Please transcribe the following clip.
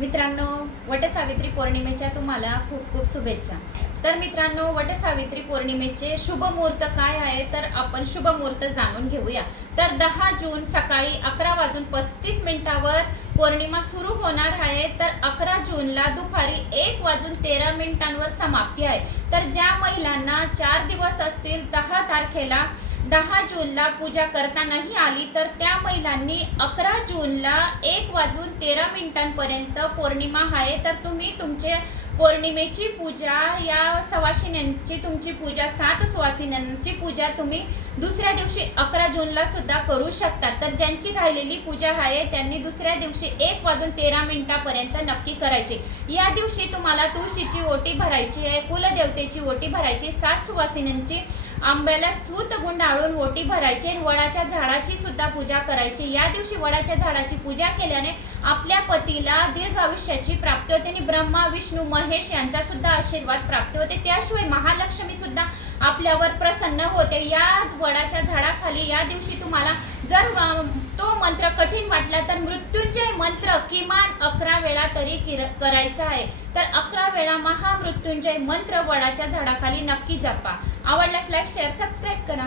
मित्रांनो, वटसावित्री पौर्णिमेच्या तुम्हाला खूप खूप शुभेच्छा। तर मित्रांनो, वटसावित्री पौर्णिमेचे शुभ मुहूर्त काय आहे तर आपण शुभ मुहूर्त जाणून घेऊया। तर 10 जून सकाळी 11:35 पौर्णिमा सुरू होणार आहे। तर 11 जूनला दुपारी 1:13 समाप्ती आहे। तर ज्या महिलांना 4 दिवस असतील 10 तारखेला 10 जूनला पूजा करता नाही आली तर त्या महिलांनी 11 जूनला 1:13 पौर्णिमा आहे। तर तुम्ही तुमचे पौर्णिमेची पूजा या सवासिन्यांची तुमची पूजा 7 सुवासिन्यांची पूजा तुम्ही दुसऱ्या दिवशी 11 जूनला सुद्धा करू शकता। तर ज्यांची राहिलेली पूजा आहे त्यांनी दुसऱ्या दिवशी 1:13 नक्की करायची। या दिवशी तुम्हाला तुळशीची ओटी भरायची आहे, कुलदेवतेची ओटी भरायची, 7 सुवासिन्यांची आंब्याला सूत गुंडाळून ओटी भरायची आणि वडाच्या झाडाची सुद्धा पूजा करायची। या दिवशी वडाच्या झाडाची पूजा केल्याने आपल्या पतीला दीर्घ आयुष्याची प्राप्ती होते आणि ब्रह्मा विष्णू महेश यांचा सुद्धा आशीर्वाद प्राप्ती होते। त्याशिवाय महालक्ष्मी सुद्धा आपल्यावर प्रसन्न होते। या वडाच्या झाडाखाली या दिवशी तुम्हाला जर तो मंत्र कठीण वाटला तर मृत्युंजय मंत्र किमान 11 वेळा तरी करायचा आहे। तर 11 वेळा महामृत्युंजय मंत्र वडाच्या झाडाखाली नक्की जपा। आवडल्यास लाईक शेअर सबस्क्राईब करा।